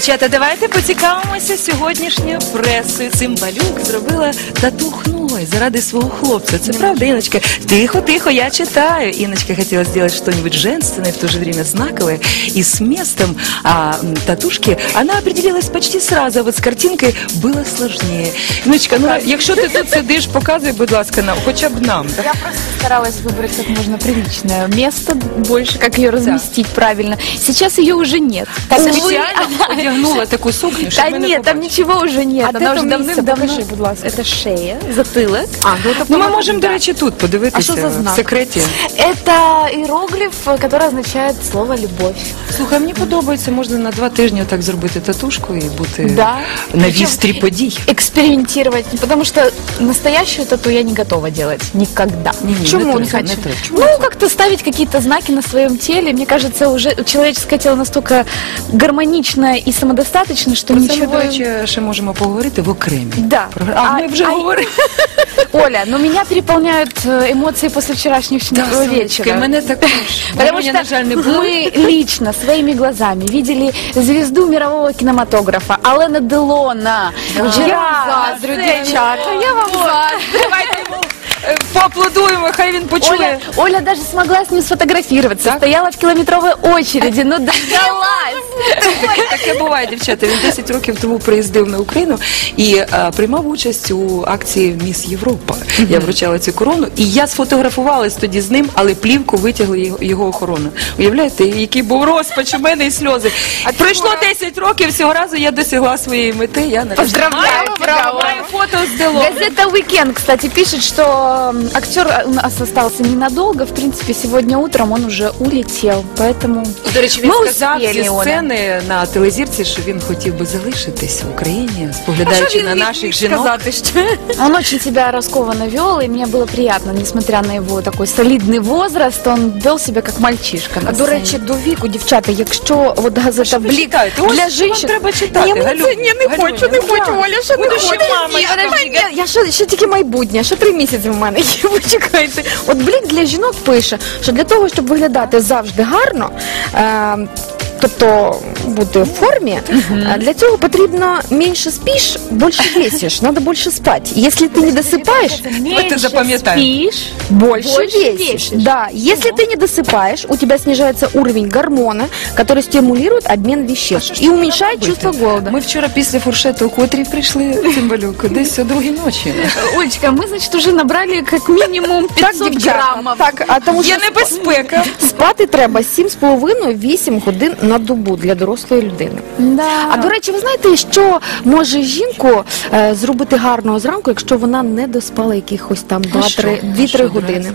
Дівчата, давайте поцікавимося сьогоднішньою пресою. Цимбалюк зробила тату хной заради свого хлопця. Це правда, Іночка? Тихо, тихо, я читаю. Иночка хотела сделать что-нибудь женственное, в то же время знаковое. И с местом а, м, татушки она определилась почти сразу, а вот с картинкой было сложнее. Іночка, ну якщо ти тут сидиш, показуй, будь ласка, нам, хоча б нам. так? Я просто старалась выбрать как можно приличное место больше, как ее разместить правильно. Сейчас ее уже нет. Ти Увы, спеціально одягнула таку сукню, щоб Да ми не нет, там побачили. ничего уже нет. А Она де уже то місце? давным-давно. Покажи, будь ласка. Это шея, затылок. А, ну, тобто Ну, ми вона- можемо, до да. речі, тут подивитися А що за в знак? секреті. Это иероглиф, который означает слово «любовь». Слухай, мені подобається, можна на два тижні так зробити татушку і бути Да. на Причем вістрі подій. Экспериментировать, потому что настоящую тату я не готова делать никогда. Ні, ні, Чему не не, треба, хочу? не треба. Ну, как-то ставить какие-то знаки на своем теле. Мне кажется, уже человеческое тело настолько гармоничное и самодостаточно, что Про це ми, ничего... до речі, ще можемо поговорити в окремій. Да. програмі. А, ми вже а- говорили. Оля, но меня переполняют э, эмоции после вчерашнего Да, вечера. Сонечка, мене також. Потому Маруня, что на жаль, не було. мы лично своими глазами видели звезду мирового кинематографа Алена Делона. Вчера. Я заздрю, дівчата, я вам заздрю. Поаплодуємо, хай він почує. Оля, Оля даже смогла с ним сфотографироваться. Так? Стояла в километровой очереди. Ну дождалась. Таке, таке буває, дівчата. Він 10 років тому приїздив на Україну і е, приймав участь у акції Міс Європа. Я вручала цю корону, і я сфотографувалась тоді з ним, але плівку витягли його, його охорона. Уявляєте, який був розпач у мене і сльози. Пройшло 10 років, цього разу я досягла своєї мети. Я нарешті Поздравляю маю фото з Делон. Газета «Уикенд», кстати, пишет, что м, актер у нас остался ненадолго. В принципе, сегодня утром он уже улетел. Поэтому До речі, він Ми сказав успіли, зі Оля. сцени на телезірці, що він хотів би залишитись в Україні, споглядаючи на наших жінок. сказати ще? Он очень себя раскованно вел, и мне было приятно, несмотря на его такой солидный возраст, он вел себя как мальчишка. на А до сцене. речі, до віку, дівчата, якщо от газета Ви Блік читаєте? Ось для вам жінчин... треба читати. Ні, мені Галю. це- ні, не Галюня, хочу, не ну, хочу, так. Оля, ще не Будеш хочу. ще мама, ні, я подожди, я, я ще, ще тільки майбутнє, ще три місяці в мене є, Ви чекаєте? От Блік для жінок пише, що для того, щоб виглядати завжди гарно, е, тобто бути в формі, е, для цього потрібно менше спиш, більше весиш, треба більше спати. Якщо ти не досипаєш, Давайте запам'ятаємо. спишь, больше, Больше весишь. весишь. Да, если ты не досыпаешь, у тебя снижается уровень гормона, который стимулирует обмен веществ и уменьшает чувство голода. Ми вчора після фуршету у котрій прийшли в Цимбалюк, десь о другій ночі. Олечка, мы, значит, уже набрали как минимум 500 дівчата, граммов. Так, а тому що Є небезпека. спати треба 7,5-8 годин на добу для дорослої людини. Да. А до речі, ви знаєте, що може жінку е, зробити гарного зранку, якщо вона не доспала якихось там А що? 2-3 А що, 2-3 до години?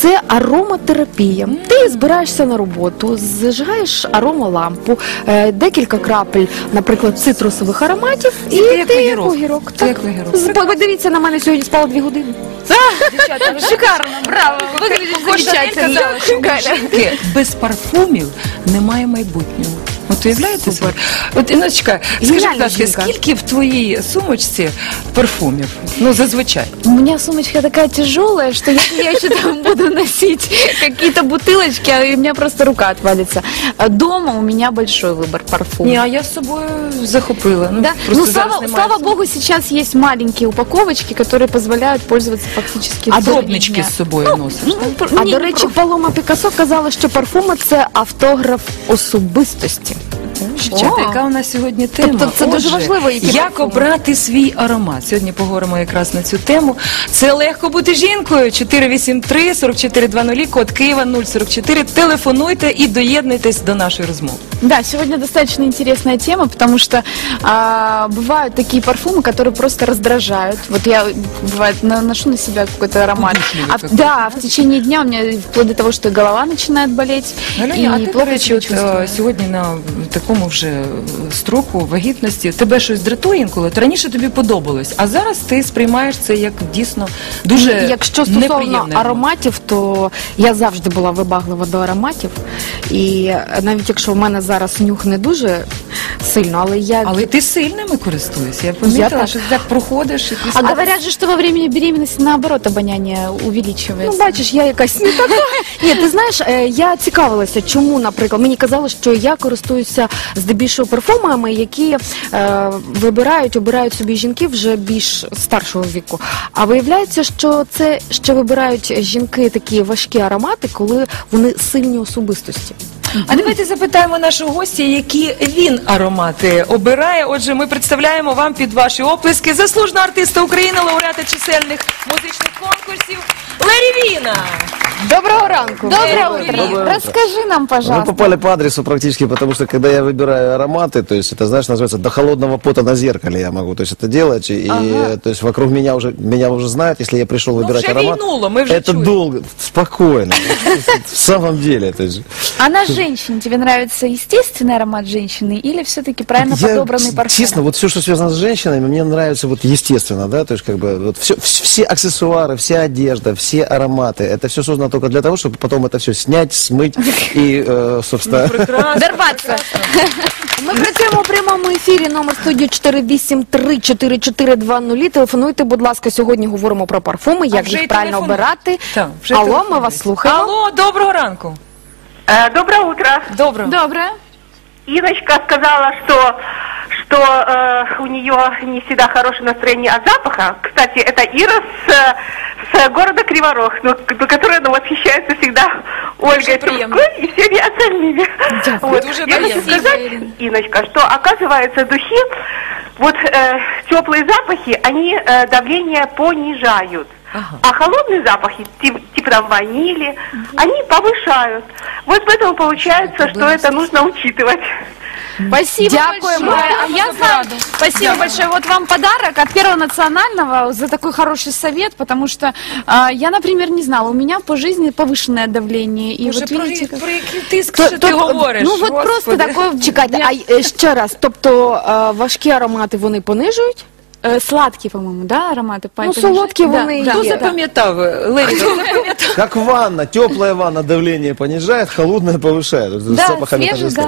Це ароматерапія. Ти збираєшся на роботу, зажигаєш аромалампу, е, декілька крапель, наприклад, цитрусових ароматів, і Ти як ти як огірок. Ти як огірок. З- Подивіться на мене сьогодні спала 2 години. Шикарно, браво. Выглядишь замечательно. Жінки без парфумів немає майбутнього. You. От уявляєте собі? От Іночка, скажи, будь Геніальна ласка, жінка. скільки в твоїй сумочці парфумів? Ну, зазвичай. У меня сумочка такая тяжелая, что если я еще там буду носить какие-то бутылочки, а у меня просто рука отвалится. А Дома у меня большой выбор парфумов. Ні, а я з собою захопила. Ну, Да? просто Ну, зараз слава, немає слава богу, сейчас есть маленькие упаковочки, которые позволяют пользоваться фактически А целыми дробнички дня. з собою носиш? Ну, так? пр- А не- до не речі, про- Палома Пікассо казала, що парфуми це автограф особистості. Okay. Дівчата, О. яка у нас сьогодні тема? Тобто це дуже Отже, важливо, які Як парфуми. обрати свій аромат? Сьогодні поговоримо якраз на цю тему. Це легко бути жінкою. 483 4420 код Києва 044. Телефонуйте і доєднуйтесь до нашої розмови. Да, сегодня достаточно интересная тема, потому что а, бывают такие парфумы, которые просто раздражают. Вот я, бывает, наношу на себя какой-то аромат. Удушливый А, в- какой-то, да, в течение дня у меня вплоть до того, что и голова начинает болеть. Галюня, а и ти, до плохо речі, себя от, чувствую. е, сьогодні на такому вже е, строку вагітності тебе щось дратує інколи. От раніше тобі подобалось, а зараз ти сприймаєш це як дійсно дуже Якщо стосовно ароматів, то я завжди була вибаглива до ароматів. І навіть якщо в мене зараз нюх не дуже сильно, але я Але ти сильними користуєшся. Я помітила, що ти так проходиш. якісь- А говорят же, что во время беременности наоборот обоняние увеличивается. Ну, бачиш, я якась не така. Ні, ти знаєш, е, я цікавилася, чому, наприклад, мені казали, що я користуюся здебільшого парфумами, які е, вибирають, обирають собі жінки вже більш старшого віку. А виявляється, що це ще вибирають жінки такі важкі аромати, коли вони сильні особистості. А давайте запитаємо нашого гостя, які він аромати обирає. Отже, ми представляємо вам під ваші оплески заслуженого артиста України, лауреата чисельних музичних конкурсів Лері Віна. Доброго ранку! Доброе Доброе утро. утро. Расскажи нам, Вы пожалуйста. попали по адресу практически, потому что когда я выбираю ароматы, то есть это, знаешь, называется до холодного пота на зеркале я могу, то есть это делать, и Ага. то есть вокруг меня уже меня уже знают, если я пришел Ну, выбирать уже аромат. вейнуло, мы уже это чуем. долго, спокойно, в самом деле, то есть. А на женщине тебе нравится естественный аромат женщины или все-таки правильно Я, подобранный ч- парфюм? Честно, вот все, что связано с женщинами, мне нравится вот естественно, да, то есть как бы вот все, все аксессуары, вся одежда, все ароматы, это все создано только для того, чтобы потом это все снять, смыть и, э, собственно... Прекрасно. Дорваться. Ми працюємо у прямому ефірі номер студії 483-4420. Телефонуйте, будь ласка, сьогодні говоримо про парфуми, як вже й їх правильно телефонують. обирати. Так, вже Алло, ми телефонують. вас слухаємо. Алло, доброго ранку. Э, Доброе утро. Доброго. Доброе. Иночка сказала, что что э, у нее не всегда хорошее настроение от запаха. Кстати, это Ира с, э, с города Криворог, к- ну, которая ну, восхищается всегда Ольгой. Трубской и всеми остальными. Вот. Дуже Я хочу сказать, Иночка, что оказывается духи, вот э, теплые запахи, они э, давление понижают. Ага. А холодные запахи, тип- типа там ванили, они повышают. Вот поэтому получается, что это нужно учитывать. Спасибо Дякуємо. большое. А я знаю, спасибо большое. Вот вам подарок от Первого национального за такой хороший совет, потому что а, я, например, не знала, у меня по жизни повышенное давление. И Боже, вот про, видите, как- про який тиск То- що ти говориш? Ну, от просто такое... Чекайте, а е, ще раз, тобто е, важкі аромати вони понижують? Э, сладкие, по-моему, да, ароматы? Ну, солодкие да, вони да, Хто є. да. запам'ятав? Лері, хто запам'ятав? Как ванна, теплая ванна давление понижает, холодная повышает. С Да, запахами свежий.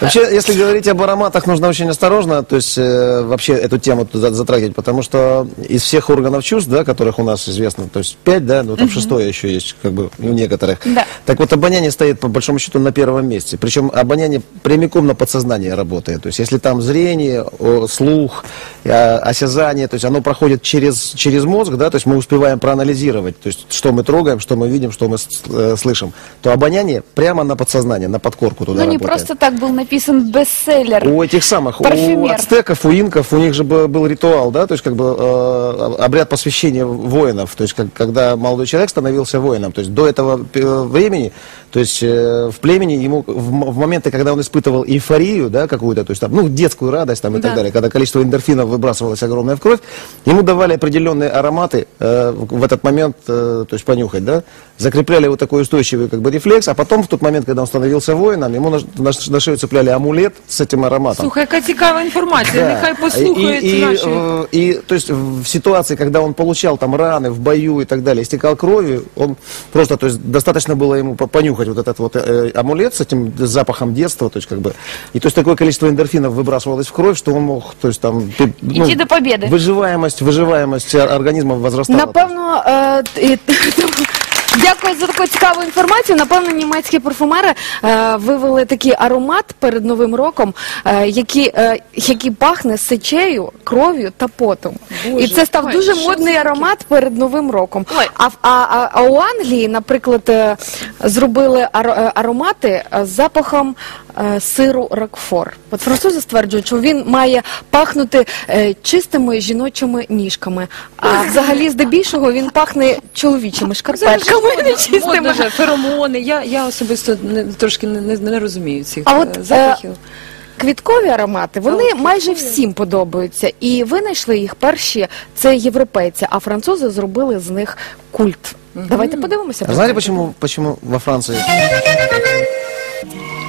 Вообще, если говорить об ароматах, нужно очень осторожно, то есть э, вообще эту тему туда затрагивать, потому что из всех органов чувств, да, которых у нас известно, то есть пять, да, ну там шестое еще есть, как бы у некоторых. Да. Так вот, обоняние стоит по большому счету на первом месте. Причем обоняние прямиком на подсознание работает. То есть если там зрение, о, слух, э, осязание, то есть оно проходит через, через мозг, да, то есть мы успеваем проанализировать, то есть что мы трогаем, что мы видим, что мы э, слышим, то обоняние прямо на подсознание, на подкорку туда Ну, не работает. просто так был написан бестселлер. У этих самых, у Парфюмер. ацтеков, у инков, у них же был, был ритуал, да, то есть как бы э, обряд посвящения воинов, то есть как, когда молодой человек становился воином, то есть до этого э, времени, то есть э, в племени ему в, в моменты, когда он испытывал эйфорию, да, какую-то, то есть там, ну, детскую радость там и так далее, когда количество эндорфинов выбрасывалось огромное в кровь, ему давали определенные ароматы э, в в этот момент, э, то есть понюхать, да, закрепляли вот такой устойчивый как бы рефлекс, а потом в тот момент, когда он становился воином, ему на, на, на шею цепляли амулет с этим ароматом. Слухай, яка цікава інформація. Да. Нехай послухають и, и, наші. э, и, то есть в ситуации, когда он получал там раны в бою и так далее, истекал кровью, он просто, то есть достаточно было ему по- понюхать вот этот вот э, амулет с этим запахом детства, то есть как бы, и то есть такое количество эндорфинов выбрасывалось в кровь, что он мог, то есть там, ты, ну, Идти до победы. выживаемость, выживаемость ор- организма возрастала. Напевно, е, т- і- дякую за таку цікаву інформацію. Напевно, німецькі парфумери е, вивели такий аромат перед Новим роком, е, який, е, який пахне сечею, кров'ю та потом. Боже, і це став ой, дуже що модний це таке? аромат перед Новим роком. Ой. А, в- а, а, а у Англії, наприклад, е, зробили аро- е, аромати з запахом сиру Рокфор. От французи стверджують, що він має пахнути е, чистими жіночими ніжками. А взагалі, здебільшого, він пахне чоловічими Зараз шкарпетками. модно, не чистими. модно феромони. Я, я особисто не, трошки не, не, не розумію цих А е, от, е, запахів. Квіткові аромати, вони от майже всім подобаються. І винайшли їх перші це європейці, а французи зробили з них культ. Давайте подивимося. А знаете, почему, почему во Франции?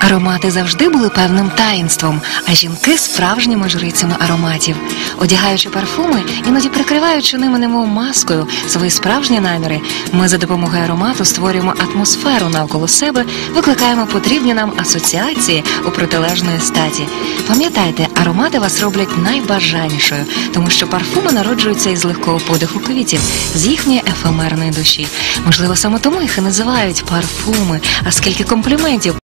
Аромати завжди були певним таїнством, а жінки справжніми жрицями ароматів. Одягаючи парфуми, іноді прикриваючи ними немов маскою свої справжні наміри, ми за допомогою аромату створюємо атмосферу навколо себе, викликаємо потрібні нам асоціації у протилежної статі. Пам'ятайте, аромати вас роблять найбажанішою, тому що парфуми народжуються із легкого подиху квітів, з їхньої ефемерної душі. Можливо, саме тому їх і називають парфуми. А скільки компліментів